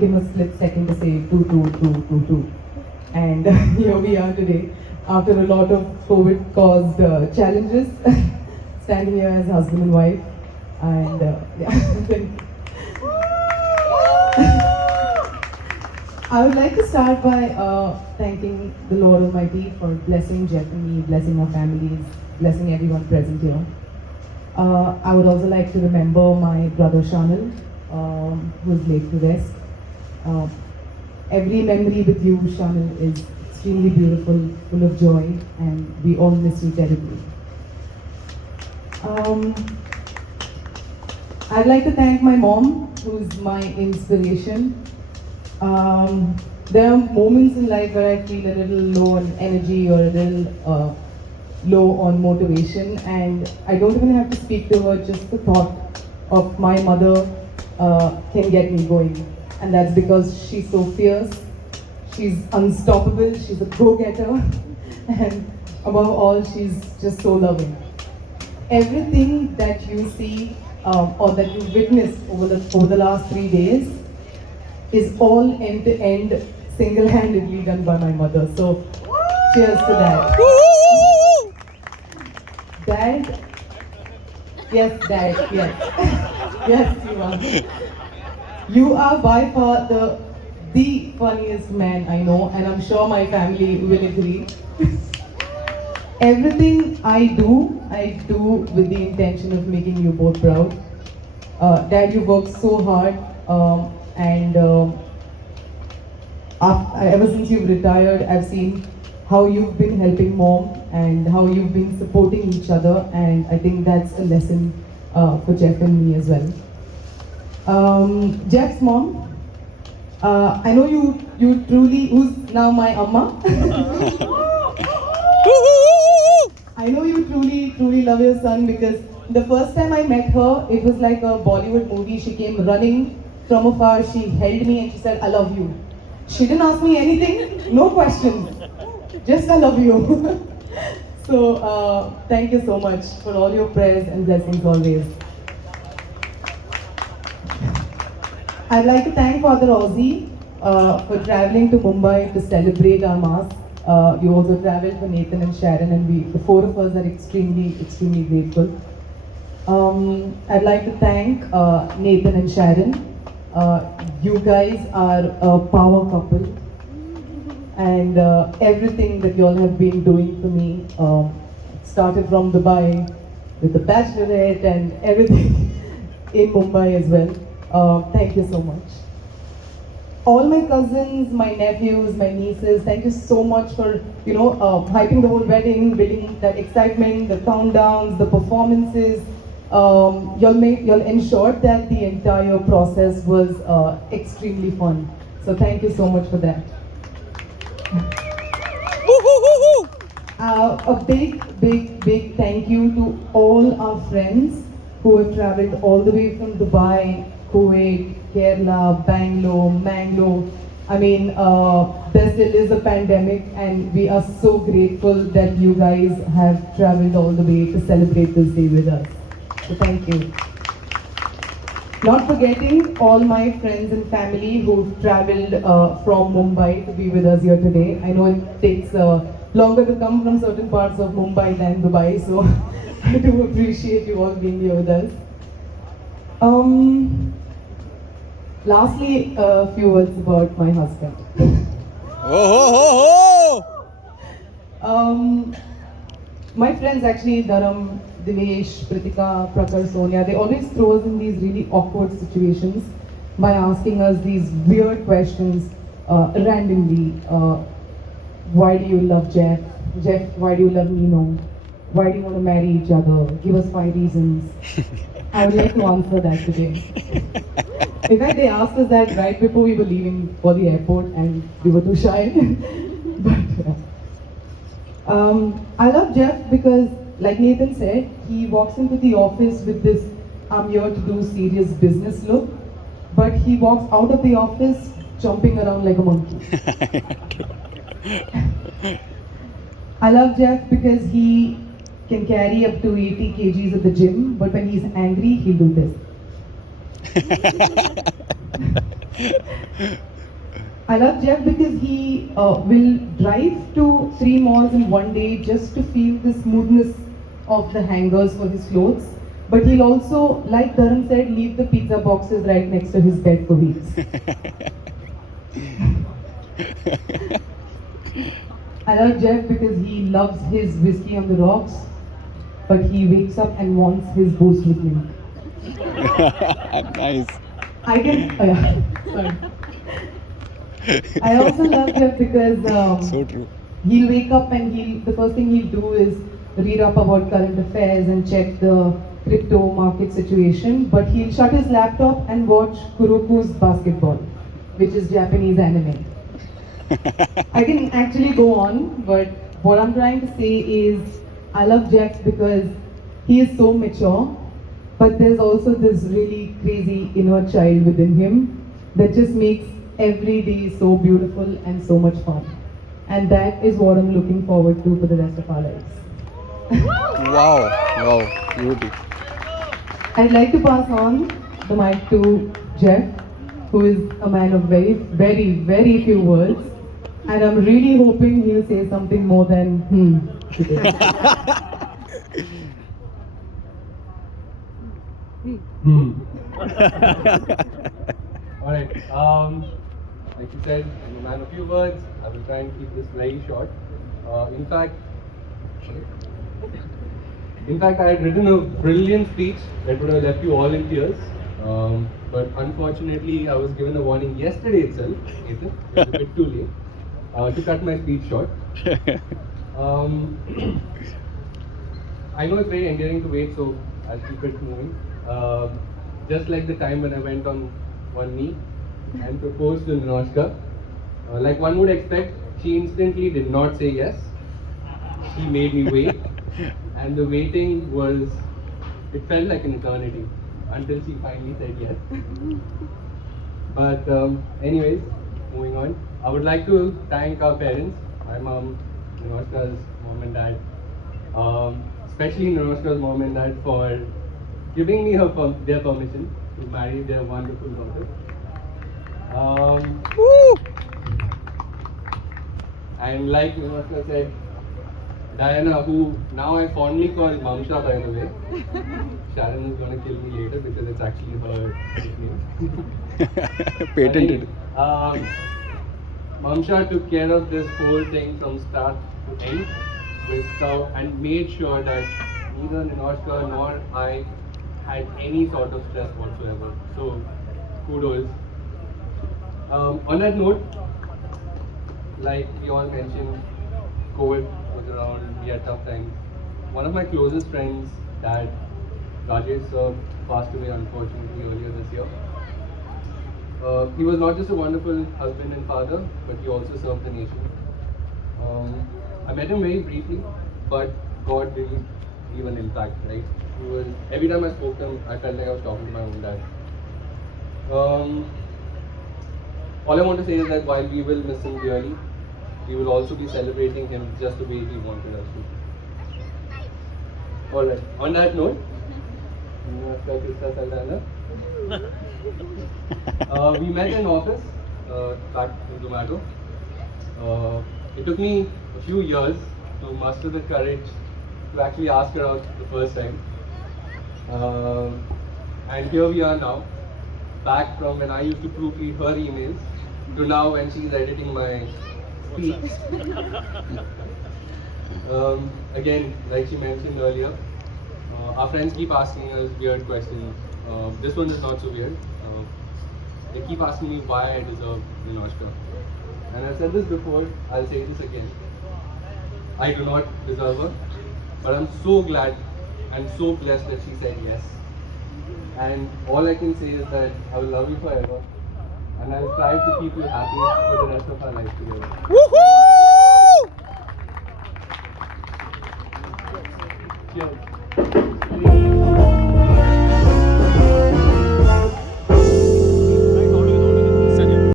in a split second to say two, two, two, two, two. And here we are today, after a lot of COVID-caused challenges, standing here as husband and wife. And yeah, I would like to start by thanking the Lord Almighty for blessing Jeff and me, blessing our families, blessing everyone present here. I would also like to remember my brother Shanil, who is laid to rest. Every memory with you, Shanil, is extremely beautiful, full of joy, and we all miss you terribly. I'd like to thank my mom, who's my inspiration. There are moments in life where I feel a little low on energy or a little low on motivation, and I don't even have to speak to her. Just the thought of my mother can get me going. And that's because she's so fierce, she's unstoppable, she's a go-getter, and above all, she's just so loving. Everything that you see or that you witnessed over the last 3 days is all end-to-end, single-handedly done by my mother. So, cheers to that. Dad? Yes, Dad, yes. Yes, you are. You are by far the funniest man I know, and I'm sure my family will agree. Everything I do with the intention of making you both proud. Dad, you work so hard, and ever since you've retired, I've seen how you've been helping mom and how you've been supporting each other, and I think that's a lesson for Jeff and me as well. Jeff's mom, I know you truly, who's now my amma. I know you truly love your son, because the first time I met her, it was like a Bollywood movie. She came running from afar, she held me and she said, "I love you." She didn't ask me anything, no questions, just "I love you." So thank you so much for all your prayers and blessings always. I'd like to thank Father Ozzy for traveling to Mumbai to celebrate our Mass. You also traveled for Nathan and Sharon, and the four of us are extremely grateful. I'd like to thank Nathan and Sharon. You guys are a power couple, and everything that you all have been doing for me started from Dubai with the Bachelorette and everything in Mumbai as well. Thank you so much. All my cousins, my nephews, my nieces, thank you so much for, hyping the whole wedding, building that excitement, the countdowns, the performances. Y'all ensured that the entire process was extremely fun. So thank you so much for that. A big thank you to all our friends who have traveled all the way from Dubai, Kuwait, Kerala, Bangalore, Mangalore. I mean, there still is a pandemic, and we are so grateful that you guys have traveled all the way to celebrate this day with us. So thank you. Not forgetting all my friends and family who've traveled from Mumbai to be with us here today. I know it takes longer to come from certain parts of Mumbai than Dubai, so I do appreciate you all being here with us. Lastly, a few words about my husband. My friends actually, Dharam, Dinesh, Pritika, Prakar, Sonia, they always throw us in these really awkward situations by asking us these weird questions randomly. Why do you love Jeff? Jeff, why do you love Nino? Why do you want to marry each other? Give us 5 reasons. I would like to answer that today. In fact, they asked us that right before we were leaving for the airport, and we were too shy. But I love Jeff because, like Nathan said, he walks into the office with this "I'm here to do serious business" look, but he walks out of the office jumping around like a monkey. I love Jeff because he can carry up to 80 kgs at the gym, but when he's angry, he'll do this. I love Jeff because he will drive to 3 malls in one day just to feel the smoothness of the hangers for his clothes. But he'll also, like Dharam said, leave the pizza boxes right next to his bed for weeks. I love Jeff because he loves his whiskey on the rocks, but he wakes up and wants his boost with milk. Nice. I can. Sorry. I also love Jeff because So true. he'll wake up and the first thing he'll do is read up about current affairs and check the crypto market situation. But he'll shut his laptop and watch Kuroko's basketball, which is Japanese anime. I can actually go on, but what I'm trying to say is I love Jeff because he is so mature, but there's also this really crazy inner child within him that just makes every day so beautiful and so much fun. And that is what I'm looking forward to for the rest of our lives. Wow. Wow. Beauty. I'd like to pass on the mic to Jeff, who is a man of very, very, very few words. And I'm really hoping he'll say something more than today. Alright, like you said, I'm a man of few words. I will try and keep this very short. In fact, I had written a brilliant speech that would have left you all in tears. But unfortunately, I was given a warning yesterday itself, Nathan, it was a bit too late, to cut my speech short. I know it's very endearing to wait, so I'll keep it moving. Just like the time when I went on one knee and proposed to ninoshKa, like one would expect, she instantly did not say yes. She made me wait, and the waiting was, it felt like an eternity until she finally said yes. But anyways, moving on. I would like to thank our parents, my mom, ninoshKa's mom and dad, especially ninoshKa's mom and dad for giving me their permission to marry their wonderful daughter. Woo! And like ninoshKa said, Diana, who now I fondly call Mamsha by the way. Sharon is going to kill me later because it's actually her nickname. Patented. Mamsha took care of this whole thing from start to end and made sure that neither ninoshKa nor I had any sort of stress whatsoever. So, kudos. On that note, like we all mentioned, COVID was around, we had tough times. One of my closest friends, Dad, Rajesh sir, passed away unfortunately earlier this year. He was not just a wonderful husband and father, but he also served the nation. I met him very briefly, but God did leave an impact, right? Every time I spoke to him, I felt like I was talking to my own dad. All I want to say is that while we will miss him dearly, we will also be celebrating him just the way he wanted us to. Alright, on that note, we met in office back in Zomato. It took me a few years to muster the courage to actually ask her out the first time. And here we are now, back from when I used to proofread her emails to now when she's editing my speech. Again, like she mentioned earlier, our friends keep asking us weird questions. This one is not so weird. They keep asking me why I deserve ninoshKa. And I've said this before, I'll say this again. I do not deserve her, but I'm so glad and so blessed that she said yes. And all I can say is that I will love you forever, and I'll strive to keep you happy for the rest of our life together. Woohoo!